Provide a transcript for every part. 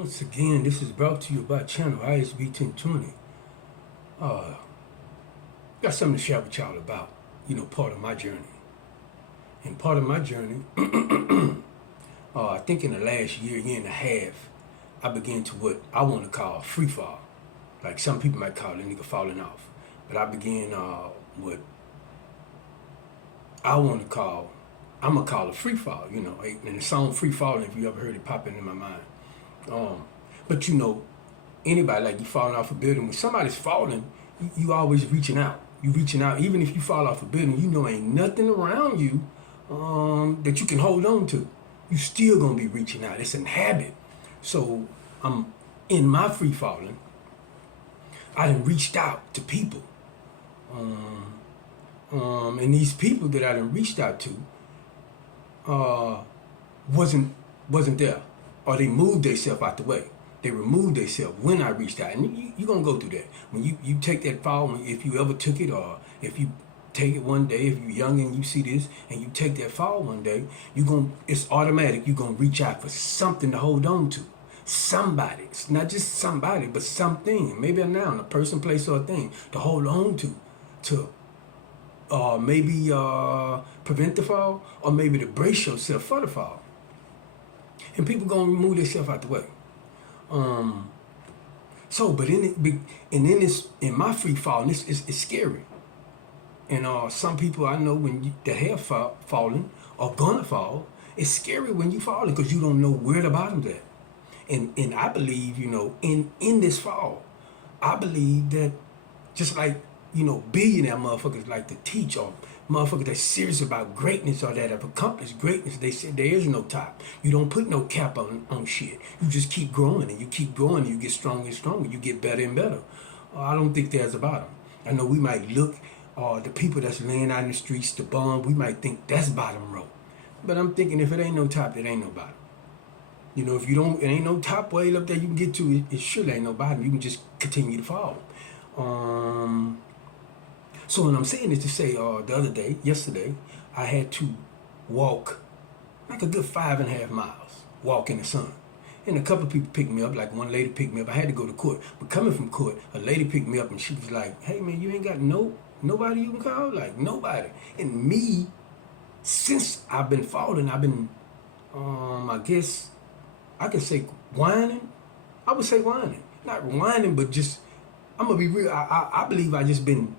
Once again, this is brought to you by channel ISB 1020. Got something to share with y'all about, part of my journey. And part of my journey, I think in the last year and a half, I began to what I want to call free fall. Like some people might call it a nigga falling off. But I began what I want to call, I'm going to call it free fall, And the song Free Falling, if you ever heard it popping in my mind. But anybody, like you falling off a building, when somebody's falling, you always reaching out. You reaching out, even if you fall off a building, ain't nothing around you that you can hold on to. You still gonna be reaching out. It's a habit. So in my free falling, I done reached out to people. And these people that I done reached out to wasn't there. Or they moved themselves out the way. They removed themselves when I reached out. And you're going to go through that. When you take that fall, if you ever took it, or if you take it one day, if you're young and you see this, and you take that fall one day, it's automatic. You're going to reach out for something to hold on to. Somebody. It's not just somebody, but something. Maybe a noun, a person, place, or a thing to hold on to maybe prevent the fall, or maybe to brace yourself for the fall. And people gonna remove themselves out the way. But in my free fall, it's scary. And some people I know that have fallen or gonna fall, it's scary when you falling because you don't know where the bottom's at. And I believe, in this fall, I believe that just like, billionaire motherfuckers like to teach, or motherfuckers that's serious about greatness or that have accomplished greatness, they said there is no top. You don't put no cap on shit. You just keep growing and you keep growing and you get stronger and stronger. You get better and better. I don't think there's a bottom. I know we might look, the people that's laying out in the streets, the bum, we might think that's bottom row. But I'm thinking if it ain't no top, it ain't no bottom. If it ain't no top way up there you can get to, it surely ain't no bottom. You can just continue to fall. So what I'm saying is to say, yesterday, I had to walk like a good 5.5 miles, walk in the sun. And a couple of people picked me up, like one lady picked me up. I had to go to court. But coming from court, a lady picked me up and she was like, hey man, you ain't got nobody you can call? Like nobody. And me, since I've been falling, I've been, I guess, I could say whining. I would say whining. Not whining, but just, I'm going to be real. I believe I just been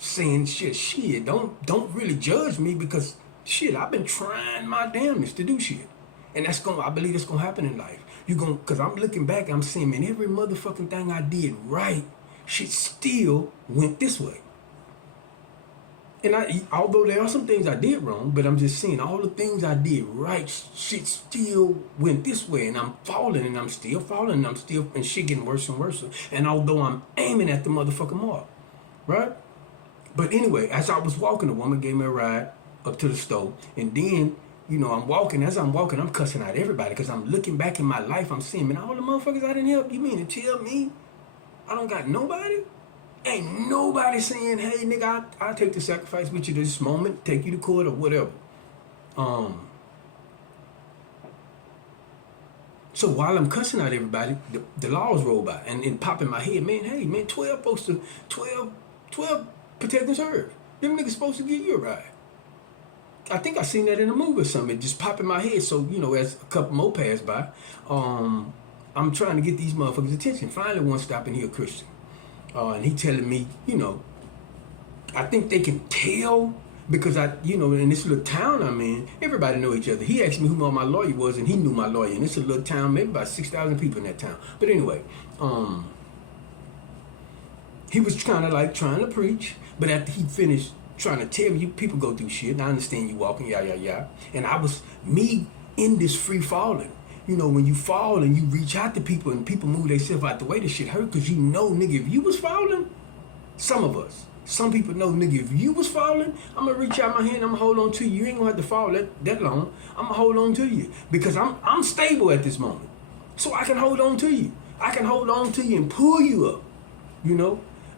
saying shit, don't really judge me because shit, I've been trying my damnedest to do shit. And I believe it's gonna happen in life. Cause I'm looking back, I'm saying, man, every motherfucking thing I did right, shit still went this way. And although there are some things I did wrong, but I'm just saying all the things I did right, shit still went this way. And I'm falling and I'm still falling and shit getting worse and worse. And although I'm aiming at the motherfucking mark, right? But anyway, as I was walking, a woman gave me a ride up to the store. And then, I'm walking. As I'm walking, I'm cussing out everybody because I'm looking back in my life. I'm seeing, man, all the motherfuckers I didn't help. You mean to tell me I don't got nobody? Ain't nobody saying, hey, nigga, I'll take the sacrifice with you this moment, take you to court or whatever. So while I'm cussing out everybody, the laws roll by and pop in my head, man, hey, man, 12 protect and serve. Them niggas supposed to give you a ride. I think I seen that in a movie or something. It just popped in my head. So, as a couple more pass by, I'm trying to get these motherfuckers' attention. Finally, one stopping here, Christian. And he telling me, I think they can tell because in this little town I'm in, everybody know each other. He asked me who my lawyer was, and he knew my lawyer. And it's a little town, maybe about 6,000 people in that town. But anyway, he was trying to preach, but after he finished trying to tell you, people go through shit, and I understand you walking, yeah. And I was, me in this free falling. When you fall and you reach out to people and people move themselves out the way, this shit hurt because nigga, if you was falling, some people know, nigga, if you was falling, I'm going to reach out my hand, I'm going to hold on to you. You ain't going to have to fall that long. I'm going to hold on to you because I'm stable at this moment. So I can hold on to you. I can hold on to you and pull you up,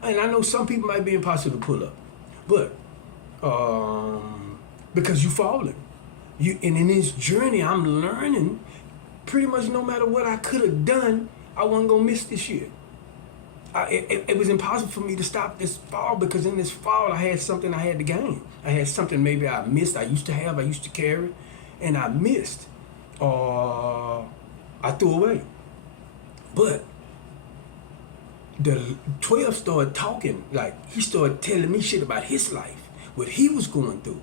And I know some people might be impossible to pull up. But because you falling. And in this journey, I'm learning pretty much no matter what I could have done, I wasn't gonna miss this shit. It was impossible for me to stop this fall because in this fall I had something I had to gain. I had something maybe I missed. I used to have. I used to carry, and I missed, or I threw away. But the 12 started talking, like he started telling me shit about his life, what he was going through.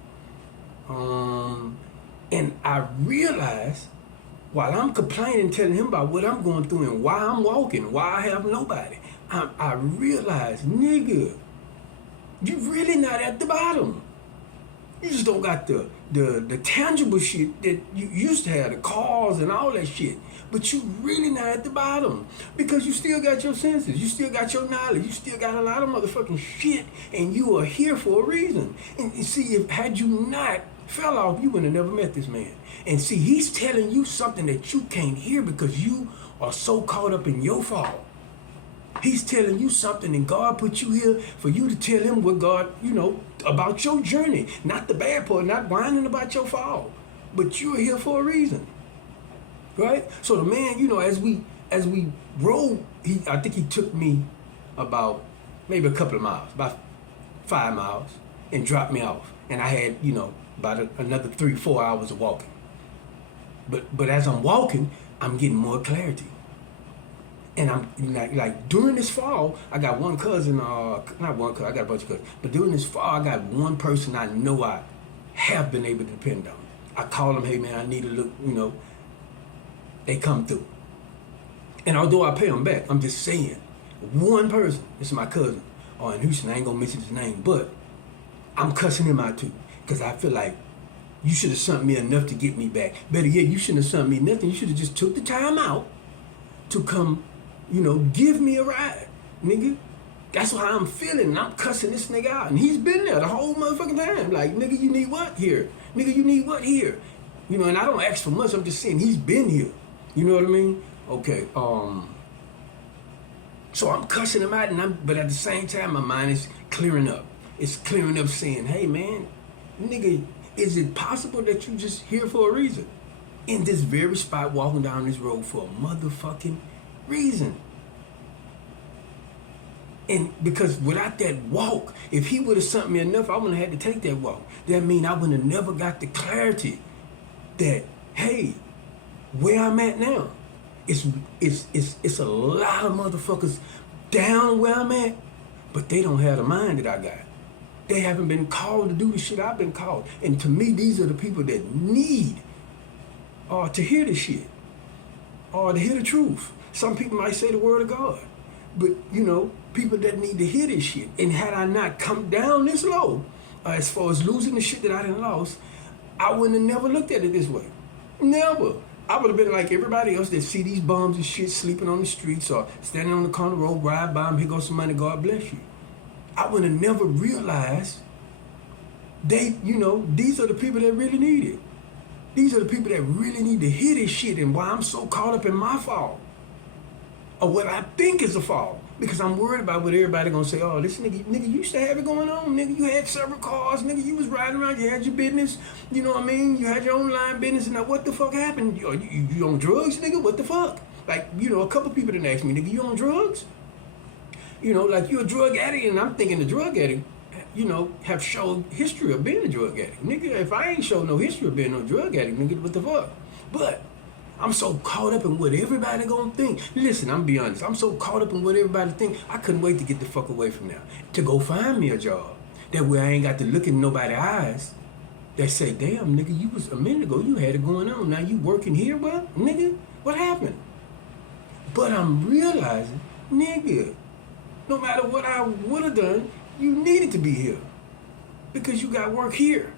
And I realized while I'm complaining, telling him about what I'm going through and why I'm walking, why I have nobody, I realized, nigga, you really not at the bottom. You just don't got the tangible shit that you used to have, the cars and all that shit. But you really not at the bottom because you still got your senses, you still got your knowledge, you still got a lot of motherfucking shit, and you are here for a reason. And see, if had you not fell off, you would have never met this man. And see, he's telling you something that you can't hear because you are so caught up in your fall. He's telling you something, and God put you here for you to tell him what God, about your journey. Not the bad part, not whining about your fall. But you're here for a reason. Right? So the man, as we rode, I think he took me about maybe a couple of miles, about 5 miles, and dropped me off. And I had, about another 3-4 hours of walking. But as I'm walking, I'm getting more clarity. And I'm like during this fall, I got one cousin, not one cousin, I got a bunch of cousins. But during this fall, I got one person I know I have been able to depend on. I call them, hey man, I need a look, they come through. And although I pay them back, I'm just saying, one person, this is my cousin, in Houston, I ain't gonna mention his name, but I'm cussing him out too. Because I feel like you should have sent me enough to get me back. Better yet, you shouldn't have sent me nothing. You should have just took the time out to come, give me a ride, nigga. That's how I'm feeling. And I'm cussing this nigga out. And he's been there the whole motherfucking time. Like, nigga, you need what here? Nigga, you need what here? And I don't ask for much. I'm just saying he's been here. You know what I mean? Okay. So I'm cussing him out, but at the same time, my mind is clearing up. It's clearing up saying, hey, man, nigga, is it possible that you just here for a reason? In this very spot, walking down this road for a motherfucking reason. And because without that walk, if he would have sent me enough, I wouldn't have had to take that walk. That means I would have never got the clarity that, hey, where I'm at now, it's a lot of motherfuckers down where I'm at, but they don't have the mind that I got. They haven't been called to do the shit I've been called. And to me, these are the people that need to hear the shit, or to hear the truth. Some people might say the word of God, but people that need to hear this shit. And had I not come down this low, as far as losing the shit that I done lost, I wouldn't have never looked at it this way. Never. I would have been like everybody else that see these bums and shit sleeping on the streets or standing on the corner road, ride by them, here goes somebody, God bless you. I would have never realized these are the people that really need it. These are the people that really need to hear this shit and why I'm so caught up in my fall. Or what I think is a fall. Because I'm worried about what everybody gonna say, oh, this nigga, you used to have it going on, nigga. You had several cars, nigga. You was riding around, you had your business, you know what I mean? You had your own line business, and now what the fuck happened? You on drugs, nigga? What the fuck? Like, a couple people done asked me, nigga, you on drugs? Like you a drug addict, and I'm thinking the drug addict, have showed history of being a drug addict. Nigga, if I ain't showed no history of being no drug addict, nigga, what the fuck? But I'm so caught up in what everybody gonna think. Listen, I'm be honest. I'm so caught up in what everybody think. I couldn't wait to get the fuck away from there. To go find me a job. That way I ain't got to look in nobody's eyes that say, damn, nigga, you was a minute ago, you had it going on. Now you working here, bro? Nigga, what happened? But I'm realizing, nigga, no matter what I would have done, you needed to be here. Because you got work here.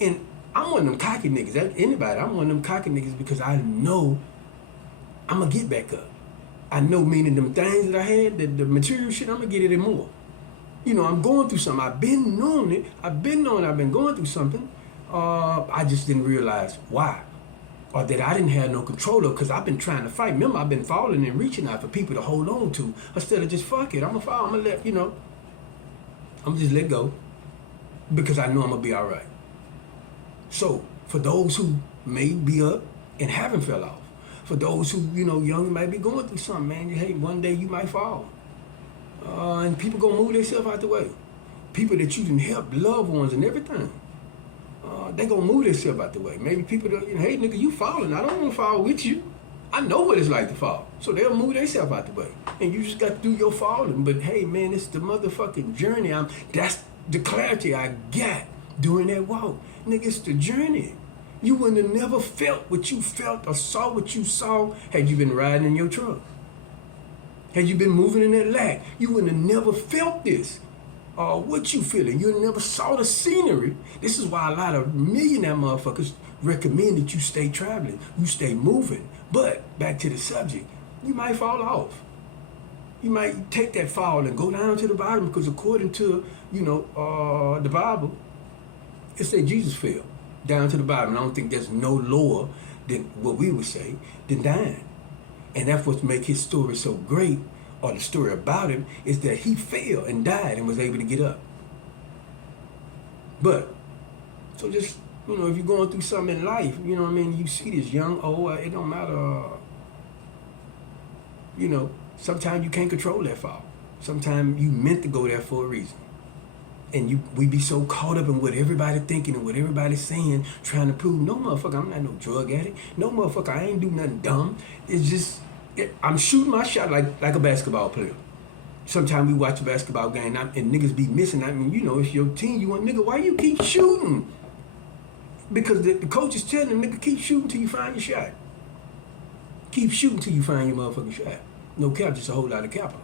And I'm one of them cocky niggas. I'm one of them cocky niggas because I know I'm going to get back up. I know meaning them things that I had, the material shit, I'm going to get it and more. I'm going through something. I've been knowing it. I've been knowing I've been going through something. I just didn't realize why. Or that I didn't have no control of because I've been trying to fight. Remember, I've been falling and reaching out for people to hold on to instead of just fuck it. I'm going to fall. I'm going to let, I'm going to just let go because I know I'm going to be all right. So, for those who may be up and haven't fell off, For those who, you know, young might be going through something, man. Hey, one day you might fall. And people gonna move themselves out the way. People that you can help, loved ones and everything. They gonna move themselves out the way. Maybe people that, you know, hey nigga, you falling. I don't wanna fall with you. I know what it's like to fall. So they'll move themselves out the way. And you just got to do your falling. But hey man, it's the motherfucking journey. That's the clarity I got during that walk. Nigga, it's the journey. You wouldn't have never felt what you felt or saw what you saw had you been riding in your truck. Had you been moving in that lag, you wouldn't have never felt this. What you feeling? You never saw the scenery. This is why a lot of millionaire motherfuckers recommend that you stay traveling, you stay moving. But back to the subject, you might fall off. You might take that fall and go down to the bottom because according to, you know, the Bible, it said Jesus fell down to the bottom. I don't think there's no lower than what we would say than dying. And that's what makes his story so great, or the story about him, is that he fell and died and was able to get up. But, so just, you know, if you're going through something in life, you know what I mean, you see this young, old, it don't matter, you know, sometimes you can't control that fall. Sometimes you meant to go there for a reason. And we be so caught up in what everybody thinking and what everybody's saying, trying to prove, no motherfucker, I'm not no drug addict. No motherfucker, I ain't do nothing dumb. It's just, I'm shooting my shot like a basketball player. Sometimes we watch a basketball game and niggas be missing. I mean, you know, it's your team. You want, nigga, why you keep shooting? Because the coach is telling them, nigga, keep shooting till you find your shot. Keep shooting till you find your motherfucking shot. No cap, just a whole lot of capital.